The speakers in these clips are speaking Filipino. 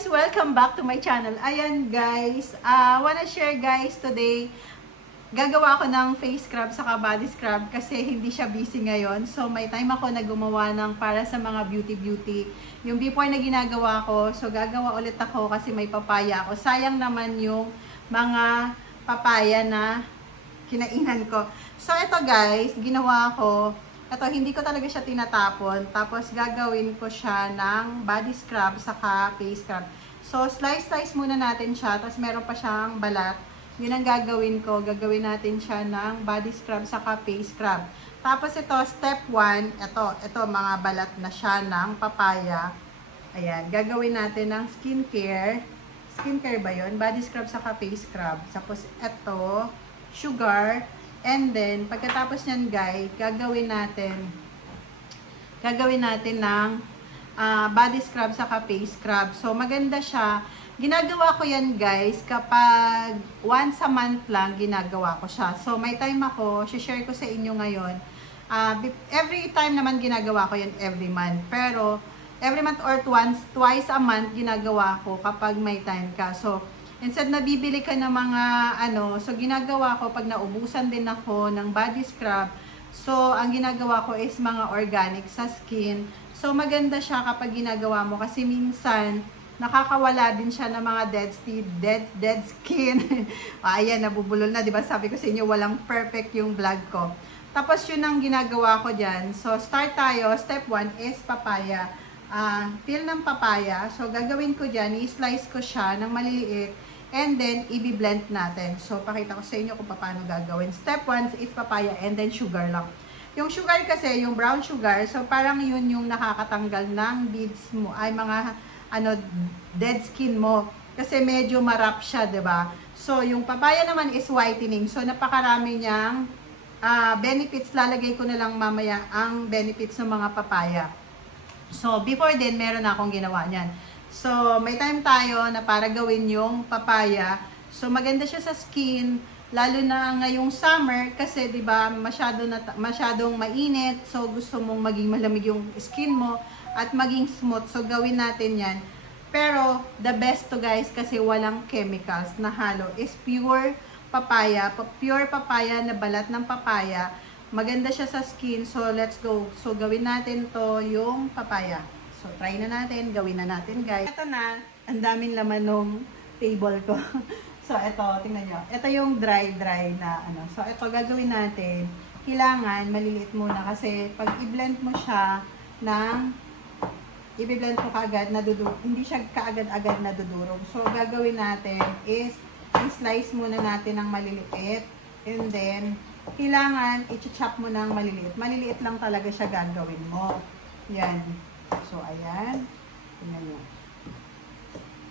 guys! Welcome back to my channel. Ayan guys, wanna share guys today, gagawa ako ng face scrub saka body scrub kasi hindi siya busy ngayon. So may time ako na gumawa ng para sa mga beauty. Yung before na ginagawa ko, so gagawa ulit ako kasi may papaya ako. Sayang naman yung mga papaya na kinainan ko. So ito guys, ginawa ko. Ito, hindi ko talaga siya tinatapon. Tapos, gagawin ko siya ng body scrub saka face scrub. So, slice muna natin siya. Tapos, meron pa siyang balat. Yun ang gagawin ko. Gagawin natin siya ng body scrub saka face scrub. Tapos, ito, step 1. Ito, mga balat na siya ng papaya. Ayan. Gagawin natin ng skincare. Skincare ba yun? Body scrub saka face scrub. Tapos, ito, sugar. And then, pagkatapos nyan guys, gagawin natin ng body scrub saka face scrub. So, maganda siya. Ginagawa ko yan guys, kapag once a month lang ginagawa ko siya. So, may time ako, share ko sa inyo ngayon. Every time naman ginagawa ko yan every month. Pero, every month or twice a month ginagawa ko kapag may time ka. So, instead na bibili ka ng mga so ginagawa ko pag naubusan din ako ng body scrub. So, ang ginagawa ko is mga organic sa skin. So, maganda siya kapag ginagawa mo kasi minsan nakakawala din siya ng mga dead skin. Ayan, nabubulol na, 'di ba? Sabi ko sa inyo, walang perfect yung vlog ko. Tapos yun ang ginagawa ko diyan. So, start tayo. Step 1 is papaya. Peel ng papaya. So, gagawin ko diyan, i-slice ko siya ng maliliit. And then, i-blend natin. So, pakita ko sa inyo kung paano gagawin. Step 1 is papaya and then sugar lang. Yung sugar kasi, yung brown sugar, so parang yun yung nakakatanggal ng beads mo, ay mga dead skin mo. Kasi medyo marap siya, 'di ba? So, yung papaya naman is whitening. So, napakarami niyang benefits. Lalagay ko na lang mamaya ang benefits ng mga papaya. So, before then, meron na akong ginawa niyan. So, may time tayo na para gawin yung papaya. So, maganda siya sa skin, lalo na ngayong summer kasi 'di ba, masyadong mainit. So, gusto mong maging malamig yung skin mo at maging smooth. So, gawin natin 'yan. Pero, the best to guys kasi walang chemicals na halo is pure papaya. Pure papaya na balat ng papaya. Maganda siya sa skin. So, let's go. So, gawin natin to yung papaya. So, try na natin. Gawin na natin, guys. Ito na. Ang daming laman ng table ko. So, ito. Tingnan nyo. Ito yung dry na So, ito gagawin natin. Kailangan maliliit muna kasi pag i-blend mo siya i-blend ko kaagad hindi siya kaagad-agad nadudurog. So, gagawin natin is i-slice muna natin ng maliliit. And then, kailangan i-chop mo ng maliliit. Maliliit lang talaga siya gagawin mo. Yan. So, ayan. Tingnan nyo.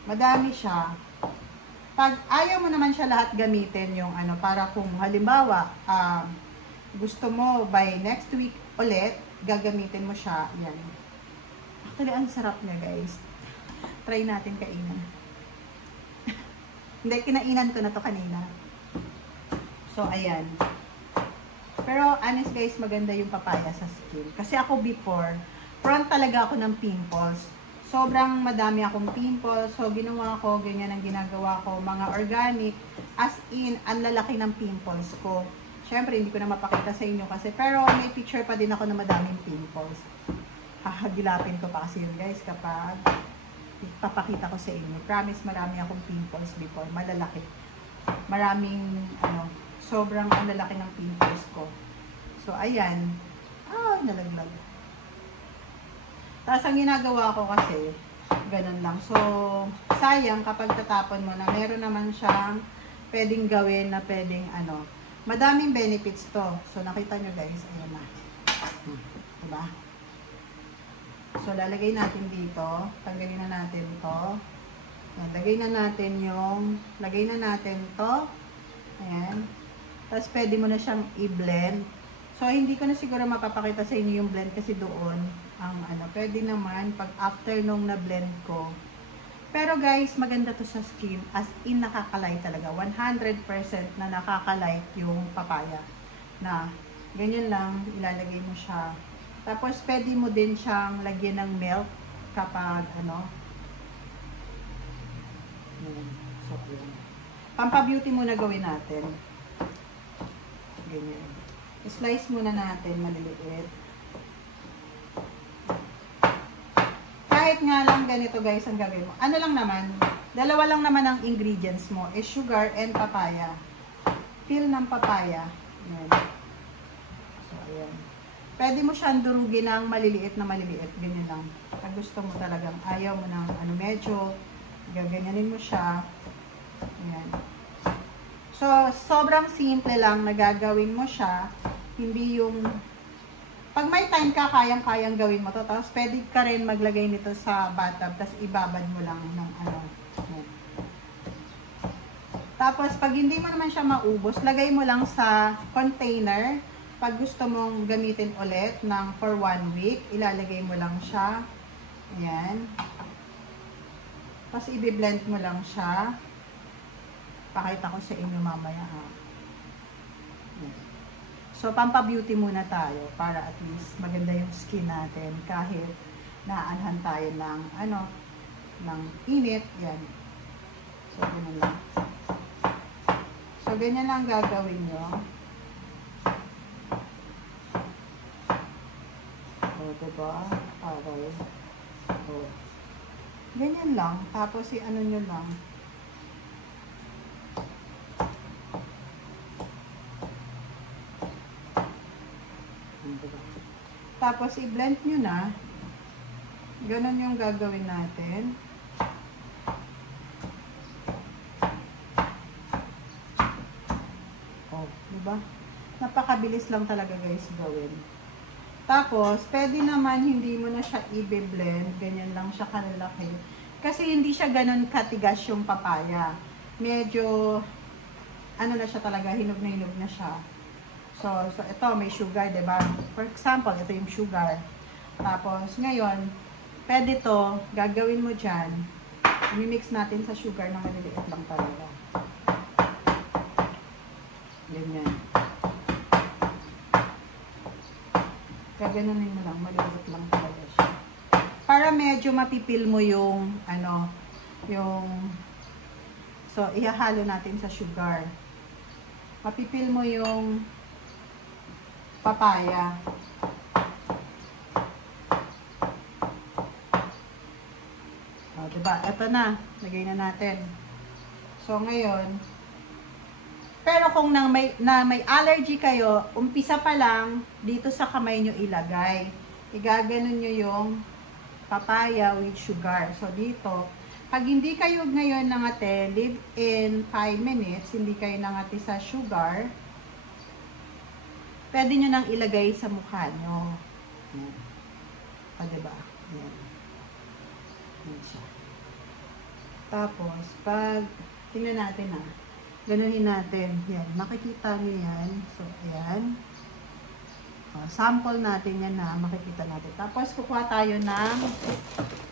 Madami siya. Pag ayaw mo naman siya lahat gamitin yung para kung halimbawa, gusto mo by next week ulit, gagamitin mo siya. Yan. Actually, ang sarap niya guys. Try natin kainan. Hindi, kinainan ko na to kanina. So, ayan. Pero, honest guys, maganda yung papaya sa skin. Kasi ako before, front talaga ako ng pimples. Sobrang madami akong pimples. So, ginawa ko, ganyan ang ginagawa ko. Mga organic. As in, ang lalaki ng pimples ko. Siyempre, hindi ko na mapakita sa inyo kasi. Pero, may picture pa din ako na madaming pimples. Hahagilapin ko pa kasi yun guys kapag papakita ko sa inyo. Promise, marami akong pimples before. Malalaki. Maraming, sobrang ang lalaki ng pimples ko. So, ayan. Nalaglag. Tapos, ang ginagawa ko kasi, ganun lang. So, sayang kapag tatapon mo na meron naman siyang pwedeng gawin na pwedeng madaming benefits to. So, nakita nyo guys, ayan na. Diba? So, lalagay natin dito. Tanggalin na natin to. Lagay na natin to. Ayan. Tapos, pwede mo na siyang i-blend. So, hindi ko na siguro mapapakita sa inyo yung blend kasi doon ang pwede naman pag after nung na-blend ko. Pero guys, maganda to sa skin. As in, nakakalight talaga. 100% na nakakalight yung papaya. Na, ganyan lang, ilalagay mo siya. Tapos, pwede mo din siyang lagyan ng milk kapag So, ayan. Pampa-beauty muna gawin natin. Ganyan. Slice muna natin maliliit. Kahit nga lang ganito guys ang gawin mo. Ano lang naman, dalawa lang naman ang ingredients mo is sugar and papaya. Peel ng papaya. Ayan. So, ayan. Pwede mo siyang durugin ng maliliit na maliliit. Ganyan lang. Pag gusto mo talagang ayaw mo ng ano, medyo gaganyanin mo siya. Ayan. So, sobrang simple lang na gagawin mo siya. Hindi yung pag may time ka, kayang-kayang gawin mo to. Tapos, pwede ka rin maglagay nito sa bathtub. Tapos, ibabad mo lang ng ano. Tapos, pag hindi mo naman siya maubos, lagay mo lang sa container. Pag gusto mong gamitin ulit ng for 1 week, ilalagay mo lang siya. Ayan. Tapos, i-blend mo lang siya. Pakita ko sa inyo mamaya. So, pampa-beauty muna tayo para at least maganda yung skin natin kahit naanhan tayo ng ano, ng init. Yan. So, ganyan lang. So, ganyan lang gagawin nyo. O, diba? Aral. O. Ganyan lang. Tapos, i-ano nyo lang. Tapos, i-blend nyo na. Ganon yung gagawin natin. Oh, diba? Napakabilis lang talaga guys gawin. Tapos, pwede naman hindi mo na siya i-blend. Ganyan lang siya kalalaki. Kasi hindi siya ganon katigas yung papaya. Medyo, ano na siya talaga, hinog na siya. So ito, may sugar, diba? For example, ito yung sugar. Tapos, ngayon, pwede to, gagawin mo dyan. I-mix natin sa sugar na maliliit lang talaga. Ganyan. Gaganunin mo lang, maliliit lang talaga siya. Para medyo mapipil mo yung, ano, yung, so, ihahalo natin sa sugar. Mapipil mo yung papaya. O, diba? Ito na. Lagay na natin. So, ngayon, pero kung may allergy kayo, umpisa pa lang, dito sa kamay nyo ilagay. Igaganon nyo yung papaya with sugar. So, dito, pag hindi kayo ngayon nangate, leave in 5 minutes, hindi kayo nangati sa sugar, pwede nyo nang ilagay sa mukha nyo. Yan. O, diba? Yan. Yan siya. Tapos, pag, tingnan natin na. Ganunin natin. Yan. Makikita nyo yan. So, ayan. O, sample natin yan na. Makikita natin. Tapos, kukuha tayo ng,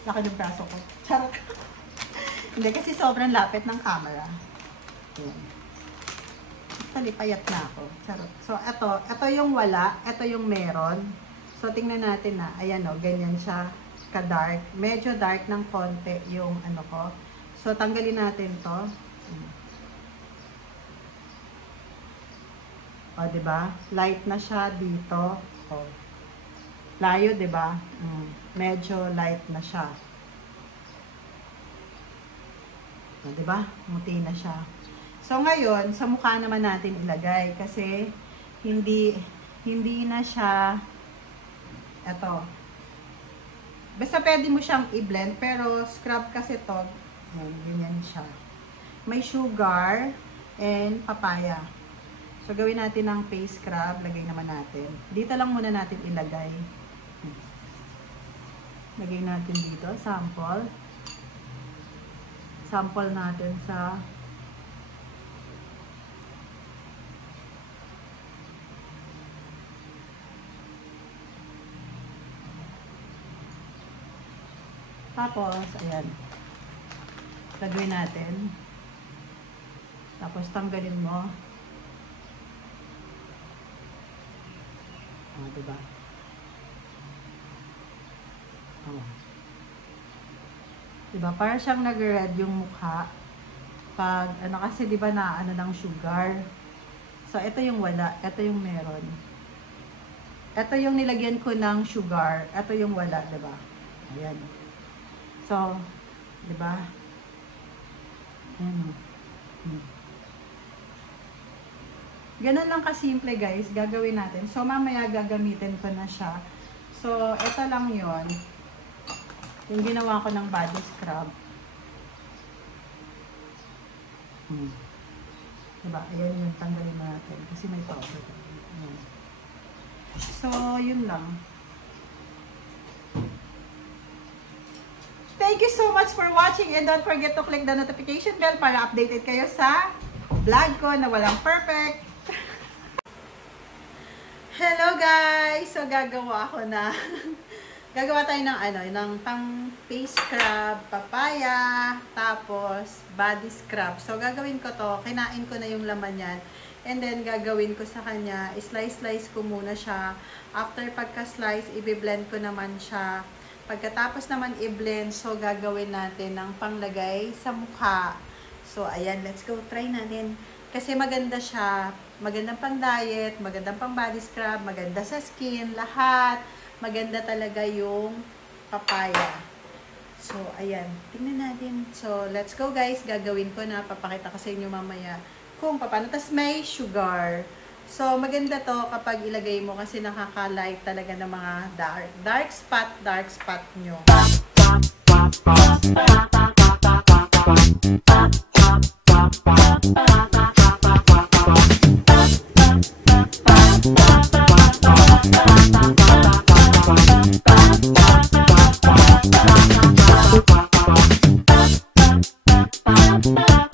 laki ng braso ko. Charot. Hindi, kasi sobrang lapit ng camera. Yan. Payat na ako. Charot. So, ito yung wala. Ito yung meron. So, tingnan natin na. Ayan o, ganyan siya ka-dark. Medyo dark ng konti yung ano ko. So, tanggalin natin to. O, diba? Light na siya dito. O. Layo, diba? Medyo light na siya. O, diba? Muti na siya. So, ngayon, sa mukha naman natin ilagay kasi hindi na siya eto. Basta pwede mo siyang i-blend pero scrub kasi to. Ganyan siya. May sugar and papaya. So, gawin natin ng face scrub. Lagay naman natin. Dito lang muna natin ilagay. Lagay natin dito. Sample. Sample natin sa tapos, ayan. Lagawin natin. Tapos, tanggalin mo. O, diba? O. Diba? Para siyang nag-red yung mukha. kapag, ano kasi di ba na ano ng sugar. So, ito yung wala. Ito yung meron. Ito yung nilagyan ko ng sugar. Ito yung wala, di ba? Ayan. So, di ba? Ayan. Ganun lang kasimple guys, gagawin natin. So, mamaya gagamitin ko na siya. So, ito lang yon yung ginawa ko ng body scrub. Diba? Ayan yung tanggalin natin. Kasi may powder. Ayan. So, yun lang. Thank you so much for watching and don't forget to click the notification bell para updated kayo sa vlog ko na walang perfect. Hello guys! So gagawa tayo ng ng pang face scrub, papaya, tapos body scrub. So gagawin ko to, kinain ko na yung laman yan. And then gagawin ko sa kanya, slice ko muna siya. After pagka-slice, i-blend ko naman siya. Pagkatapos naman i-blend, so gagawin natin ng panglagay sa mukha. So ayan, let's go, try natin. Kasi maganda siya, magandang pang diet, magandang pang body scrub, maganda sa skin, lahat. Maganda talaga yung papaya. So, ayan. Tingnan natin. So, let's go guys. Gagawin ko na. Papakita ko sa inyo mamaya kung paano. Tas may sugar. So, maganda to kapag ilagay mo kasi nakaka-light talaga ng mga dark spot nyo. Bye.